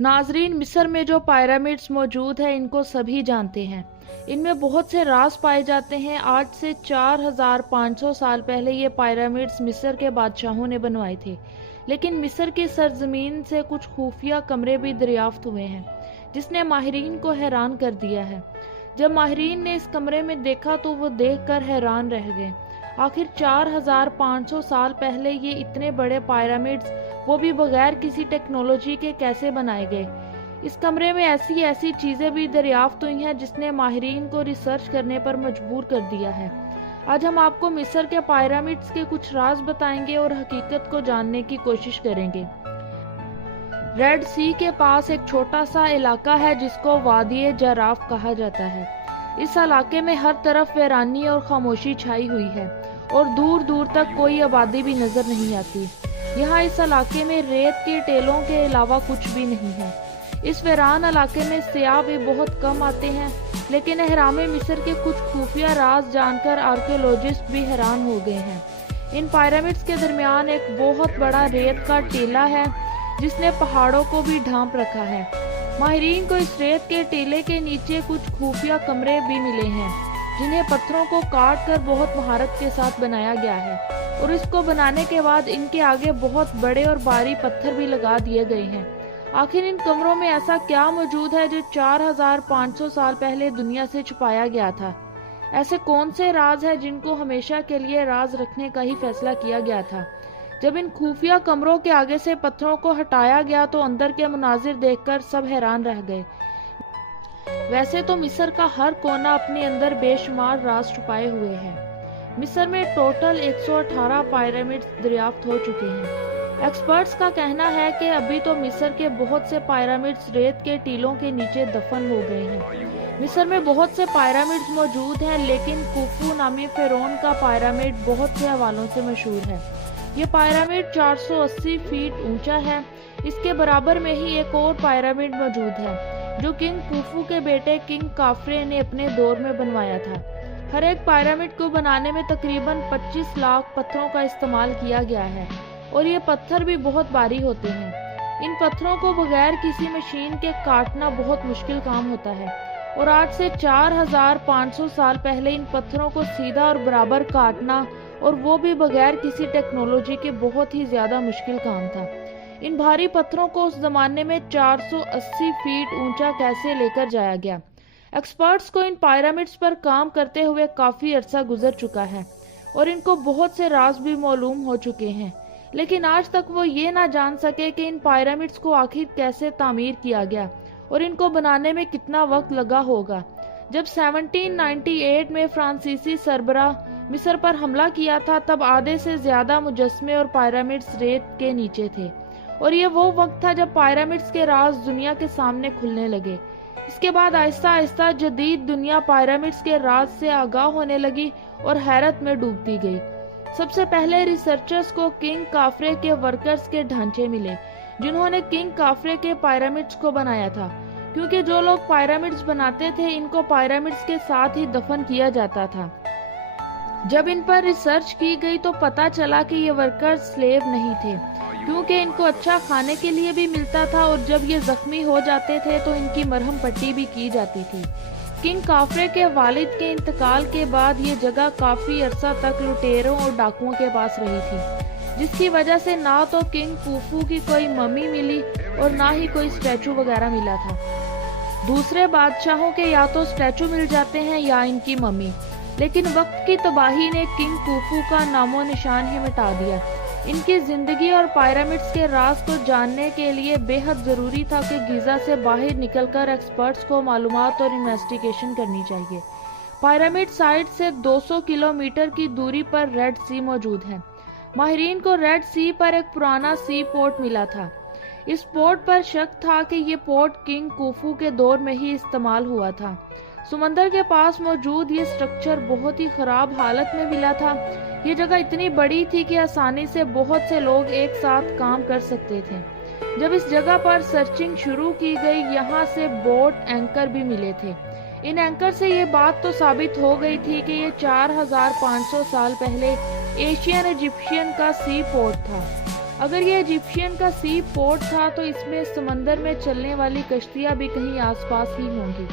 नाजरीन, मिस्र में जो पिरामिड्स मौजूद है इनको सभी जानते हैं। इनमें बहुत से राज पाए जाते हैं। आज से 4500 साल पहले ये पिरामिड्स मिस्र के बादशाहों ने बनवाए थे, लेकिन मिस्र की सरजमीन से कुछ खुफिया कमरे भी दरियाफ्त हुए हैं जिसने माहिरीन को हैरान कर दिया है। जब माहिरीन ने इस कमरे में देखा तो वो देखकर हैरान रह गए। आखिर 4500 साल पहले ये इतने बड़े पिरामिड्स, वो भी बगैर किसी टेक्नोलॉजी के, कैसे बनाए गए। इस कमरे में ऐसी ऐसी चीजें भी दरियाफ्त हुई हैं जिसने माहिरीन को रिसर्च करने पर मजबूर कर दिया है। आज हम आपको मिस्र के पिरामिड्स के कुछ राज बताएंगे और हकीकत को जानने की कोशिश करेंगे। रेड सी के पास एक छोटा सा इलाका है जिसको वादी जराफ कहा जाता है। इस इलाके में हर तरफ वीरानी और खामोशी छाई हुई है और दूर दूर तक कोई आबादी भी नजर नहीं आती। यहाँ इस इलाके में रेत के टेलों के अलावा कुछ भी नहीं है। इस वीरान इलाके में सियाह भी बहुत कम आते हैं, लेकिन अहराम मिस्र के कुछ खुफिया राज जानकर आर्कियोलॉजिस्ट भी हैरान हो गए हैं। इन पिरामिड्स के दरमियान एक बहुत बड़ा रेत का टीला है जिसने पहाड़ों को भी ढांप रखा है। माहिरीन को इस रेत के टीले के नीचे कुछ खुफिया कमरे भी मिले हैं जिन्हें पत्थरों को काट कर बहुत महारत के साथ बनाया गया है, और इसको बनाने के बाद इनके आगे बहुत बड़े और भारी पत्थर भी लगा दिए गए हैं। आखिर इन कमरों में ऐसा क्या मौजूद है जो 4500 साल पहले दुनिया से छुपाया गया था? ऐसे कौन से राज हैं जिनको हमेशा के लिए राज रखने का ही फैसला किया गया था? जब इन खुफिया कमरों के आगे से पत्थरों को हटाया गया तो अंदर के मुनाजिर देखकर सब हैरान रह गए। वैसे तो मिस्र का हर कोना अपने अंदर बेशुमार राज छुपाए हुए हैं। मिस्र में टोटल 118 पिरामिड्स दरियाफ्त हो चुके हैं। एक्सपर्ट्स का कहना है कि अभी तो मिस्र के बहुत से पिरामिड्स रेत के टीलों के नीचे दफन हो गए हैं। मिस्र में बहुत से पिरामिड्स मौजूद हैं, लेकिन खुफू नामी फिरौन का पिरामिड बहुत से हवालों से मशहूर है। ये पिरामिड 480 फीट ऊंचा है। इसके बराबर में ही एक और पिरामिड मौजूद है जो किंग खुफू के बेटे किंग काफ्रे ने अपने दौर में बनवाया था। हर एक पिरामिड को बनाने में तकरीबन 25 लाख पत्थरों का इस्तेमाल किया गया है, और ये पत्थर भी बहुत भारी होते हैं। इन पत्थरों को बगैर किसी मशीन के काटना बहुत मुश्किल काम होता है, और आज से 4500 साल पहले इन पत्थरों को सीधा और बराबर काटना, और वो भी बगैर किसी टेक्नोलॉजी के, बहुत ही ज्यादा मुश्किल काम था। इन भारी पत्थरों को उस जमाने में 480 फीट ऊंचा कैसे लेकर जाया गया? एक्सपर्ट्स को इन पिरामिड्स पर काम करते हुए काफी अरसा गुजर चुका है और इनको बहुत से राज भी मालूम हो चुके हैं, लेकिन आज तक वो ये ना जान सके कि इन पिरामिड्स को आखिर कैसे तामीर किया गया और इनको बनाने में कितना वक्त लगा होगा। जब 1798 में फ्रांसीसी सरबराह मिस्र पर हमला किया था, तब आधे से ज्यादा मुजस्मे और पिरामिड्स रेत के नीचे थे, और ये वो वक्त था जब पिरामिड्स के राज दुनिया के सामने खुलने लगे। इसके बाद आहिस्ता आहिस्ता जदीद दुनिया पिरामिड्स के राज से आगाह होने लगी और हैरत में डूबती गई। सबसे पहले रिसर्चर्स को किंग काफ्रे के वर्कर्स के ढांचे मिले जिन्होंने किंग काफ्रे के पिरामिड्स को बनाया था, क्योंकि जो लोग पिरामिड्स बनाते थे इनको पिरामिड्स के साथ ही दफन किया जाता था। जब इन पर रिसर्च की गई तो पता चला कि ये वर्कर्स स्लेव नहीं थे, क्योंकि इनको अच्छा खाने के लिए भी मिलता था, और जब ये जख्मी हो जाते थे तो इनकी मरहम पट्टी भी की जाती थी। किंग काफ्रे के वालिद के इंतकाल के बाद ये जगह काफी अरसा तक लुटेरों और डाकुओं के पास रही थी, जिसकी वजह से ना तो किंग खुफू की कोई मम्मी मिली और ना ही कोई स्टैचू वगैरह मिला था। दूसरे बादशाहों के या तो स्टैचू मिल जाते हैं या इनकी मम्मी, लेकिन वक्त की तबाही ने किंग खुफू का नामो निशान ही मिटा दिया। इनकी जिंदगी और पिरामिड्स के राज को जानने के लिए बेहद जरूरी था कि गिजा से बाहर निकलकर एक्सपर्ट्स को मालूमात और इन्वेस्टिगेशन करनी चाहिए। पिरामिड साइट से 200 किलोमीटर की दूरी पर रेड सी मौजूद है। माहिरीन को रेड सी पर एक पुराना सी पोर्ट मिला था। इस पोर्ट पर शक था कि ये पोर्ट किंग खुफू के दौर में ही इस्तेमाल हुआ था। समंदर के पास मौजूद ये स्ट्रक्चर बहुत ही खराब हालत में मिला था। ये जगह इतनी बड़ी थी कि आसानी से बहुत से लोग एक साथ काम कर सकते थे। जब इस जगह पर सर्चिंग शुरू की गई, यहाँ से बोट एंकर भी मिले थे। इन एंकर से ये बात तो साबित हो गई थी कि ये 4500 साल पहले एशियन इजिप्शियन का सी पोर्ट था। اگر یہ ایجپشین کا سی پورٹ تھا تو اس میں سمندر میں چلنے والی کشتیاں بھی کہیں آس پاس ہی ہوں گی،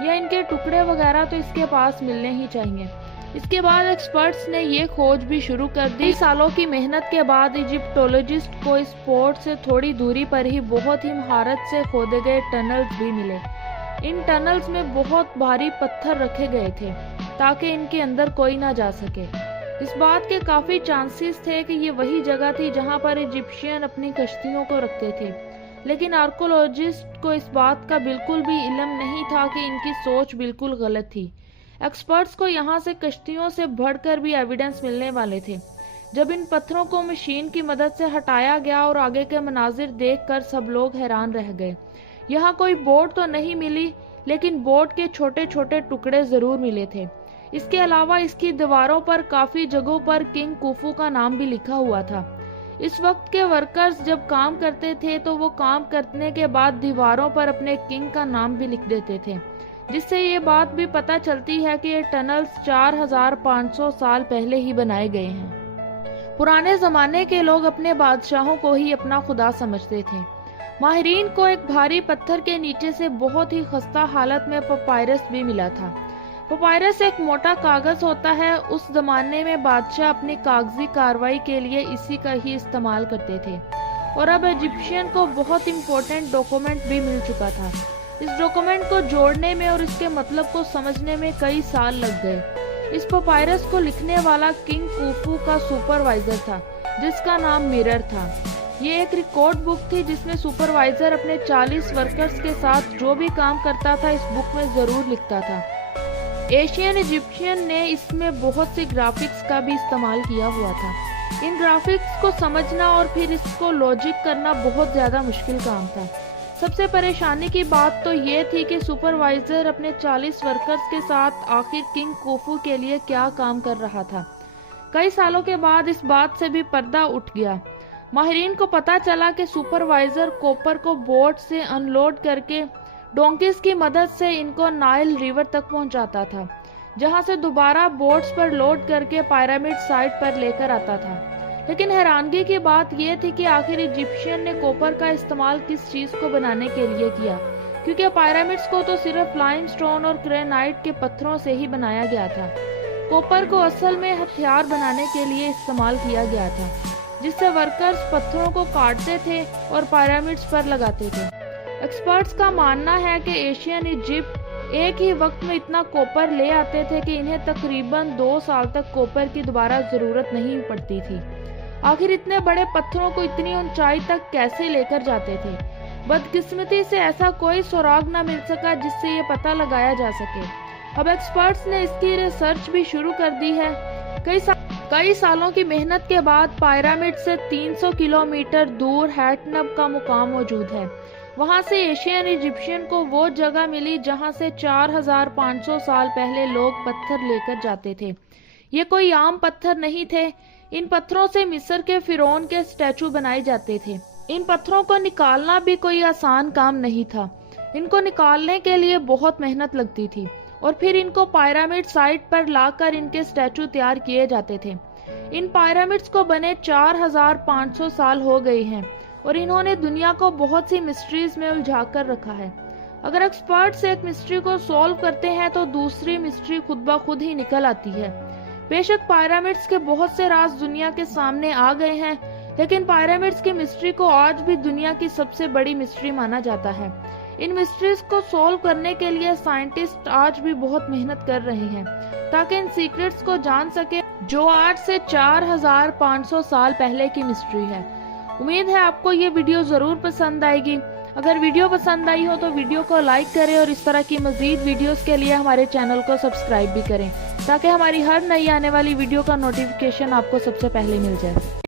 یا ان کے ٹکڑے وغیرہ تو اس کے پاس ملنے ہی چاہیے۔ اس کے بعد ایکسپرٹس نے یہ کھوج بھی شروع کر دی۔ سالوں کی محنت کے بعد ایجپٹولوجسٹ کو اس پورٹ سے تھوڑی دوری پر ہی بہت ہی مہارت سے کھودے گئے ٹنلز بھی ملے۔ ان ٹنلز میں بہت بھاری پتھر رکھے گئے تھے تاکہ ان کے اندر کوئی نہ جا سکے۔ اس بات کے کافی چانسز تھے کہ یہ وہی جگہ تھی جہاں پر ایجپشین اپنی کشتیوں کو رکھتے تھے، لیکن آرکیولوجسٹ کو اس بات کا بالکل بھی علم نہیں تھا کہ ان کی سوچ بالکل غلط تھی۔ ایکسپرٹس کو یہاں سے کشتیوں سے بڑھ کر بھی ایویڈنس ملنے والے تھے۔ جب ان پتھروں کو مشین کی مدد سے ہٹایا گیا اور آگے کے مناظر دیکھ کر سب لوگ حیران رہ گئے۔ یہاں کوئی بوٹ تو نہیں ملی، لیکن بوٹ کے چھوٹے چھوٹے ٹکڑے ضرور ملے تھے۔ اس کے علاوہ اس کی دیواروں پر کافی جگہوں پر کنگ کوفو کا نام بھی لکھا ہوا تھا۔ اس وقت کے ورکرز جب کام کرتے تھے تو وہ کام کرنے کے بعد دیواروں پر اپنے کنگ کا نام بھی لکھ دیتے تھے، جس سے یہ بات بھی پتہ چلتی ہے کہ یہ ٹنلز 4500 سال پہلے ہی بنائے گئے ہیں۔ پرانے زمانے کے لوگ اپنے بادشاہوں کو ہی اپنا خدا سمجھتے تھے۔ ماہرین کو ایک بھاری پتھر کے نیچے سے بہت ہی خستہ حالت میں پپائرس بھی ملا تھا۔ پپائرس ایک موٹا کاغذ ہوتا ہے۔ اس زمانے میں بادشاہ اپنی کاغذی کارروائی کے لیے اسی کا ہی استعمال کرتے تھے، اور اب ایجپشین کو بہت امپورٹنٹ ڈاکومنٹ بھی مل چکا تھا۔ اس ڈاکومنٹ کو جوڑنے میں اور اس کے مطلب کو سمجھنے میں کئی سال لگ گئے۔ اس پپائرس کو لکھنے والا کنگ کوفو کا سپروائزر تھا، جس کا نام مرر تھا۔ یہ ایک ریکارڈ بک تھی جس میں سپروائزر اپنے 40 ورکرز کے ساتھ جو بھی کام کرتا تھا اس بک میں ضرور لکھتا تھا۔ ایشین ایجپشین نے اس میں بہت سی گرافکس کا بھی استعمال کیا ہوا تھا۔ ان گرافکس کو سمجھنا اور پھر اس کو لاجک کرنا بہت زیادہ مشکل کام تھا۔ سب سے پریشانی کی بات تو یہ تھی کہ سپروائزر اپنے 40 ورکرز کے ساتھ آخر کنگ کوفو کے لیے کیا کام کر رہا تھا۔ کئی سالوں کے بعد اس بات سے بھی پردہ اٹھ گیا۔ ماہرین کو پتا چلا کہ سپروائزر کوپر کو بوٹ سے ان لوڈ کر کے ڈونکیز کی مدد سے ان کو نائل ریور تک پہنچاتا تھا، جہاں سے دوبارہ بوٹس پر لوڈ کر کے پیرامڈ سائٹ پر لے کر آتا تھا۔ لیکن حیرانگی کی بات یہ تھی کہ آخر ایجپشین نے کوپر کا استعمال کس چیز کو بنانے کے لیے کیا، کیونکہ پیرامڈز کو تو صرف لائم سٹون اور گرینائٹ کے پتھروں سے ہی بنایا گیا تھا۔ کوپر کو اصل میں ہتھیار بنانے کے لیے استعمال کیا گیا تھا، جس سے ورکرز پتھروں کو کاٹتے تھے اور پیرامڈز پر لگاتے تھے۔ ایکسپرٹس کا ماننا ہے کہ ایشین ایجپٹ ایک ہی وقت میں اتنا کوپر لے آتے تھے کہ انہیں تقریباً 2 سال تک کوپر کی دوبارہ ضرورت نہیں پڑتی تھی۔ آخر اتنے بڑے پتھروں کو اتنی اونچائی تک کیسے لے کر جاتے تھے؟ بدقسمتی سے ایسا کوئی سراغ نہ مل سکا جس سے یہ پتہ لگایا جا سکے۔ اب ایکسپرٹس نے اس کی ریسرچ بھی شروع کر دی ہے۔ کئی سالوں کی محنت کے بعد پیرامڈ سے 300 کلومیٹر دور ہیٹنب کا مقام موجود ہے۔ وہاں سے ایشین ایجپشین کو وہ جگہ ملی جہاں سے 4500 سال پہلے لوگ پتھر لے کر جاتے تھے۔ یہ کوئی عام پتھر نہیں تھے۔ ان پتھروں سے مصر کے فرعون کے سٹیچو بنائے جاتے تھے۔ ان پتھروں کو نکالنا بھی کوئی آسان کام نہیں تھا۔ ان کو نکالنے کے لیے بہت محنت لگتی تھی، اور پھر ان کو پیرامڈ سائٹ پر لا کر ان کے سٹیچو تیار کیے جاتے تھے۔ ان پیرامڈز کو بنے 4500 سال ہو گئے ہیں، اور انہوں نے دنیا کو بہت سی مسٹریز میں الجھا کر رکھا ہے۔ اگر ایکسپرٹس ایک مسٹری کو سولو کرتے ہیں تو دوسری مسٹری خود بخود ہی نکل آتی ہے۔ بے شک پیرامڈز کے بہت سے راز دنیا کے سامنے آ گئے ہیں، لیکن پیرامڈز کی مسٹری کو آج بھی دنیا کی سب سے بڑی مسٹری مانا جاتا ہے۔ ان مسٹریز کو سولو کرنے کے لیے سائنٹسٹ آج بھی بہت محنت کر رہے ہیں تاکہ ان سیکرٹس کو جان سکے جو آج سے 4500 سال پہلے کی مسٹری ہے۔ امید ہے آپ کو یہ ویڈیو ضرور پسند آئے گی۔ اگر ویڈیو پسند آئی ہو تو ویڈیو کو لائک کریں اور اس طرح کی مزید ویڈیوز کے لیے ہمارے چینل کو سبسکرائب بھی کریں تاکہ ہماری ہر نئی آنے والی ویڈیو کا نوٹیفیکیشن آپ کو سب سے پہلے مل جائے۔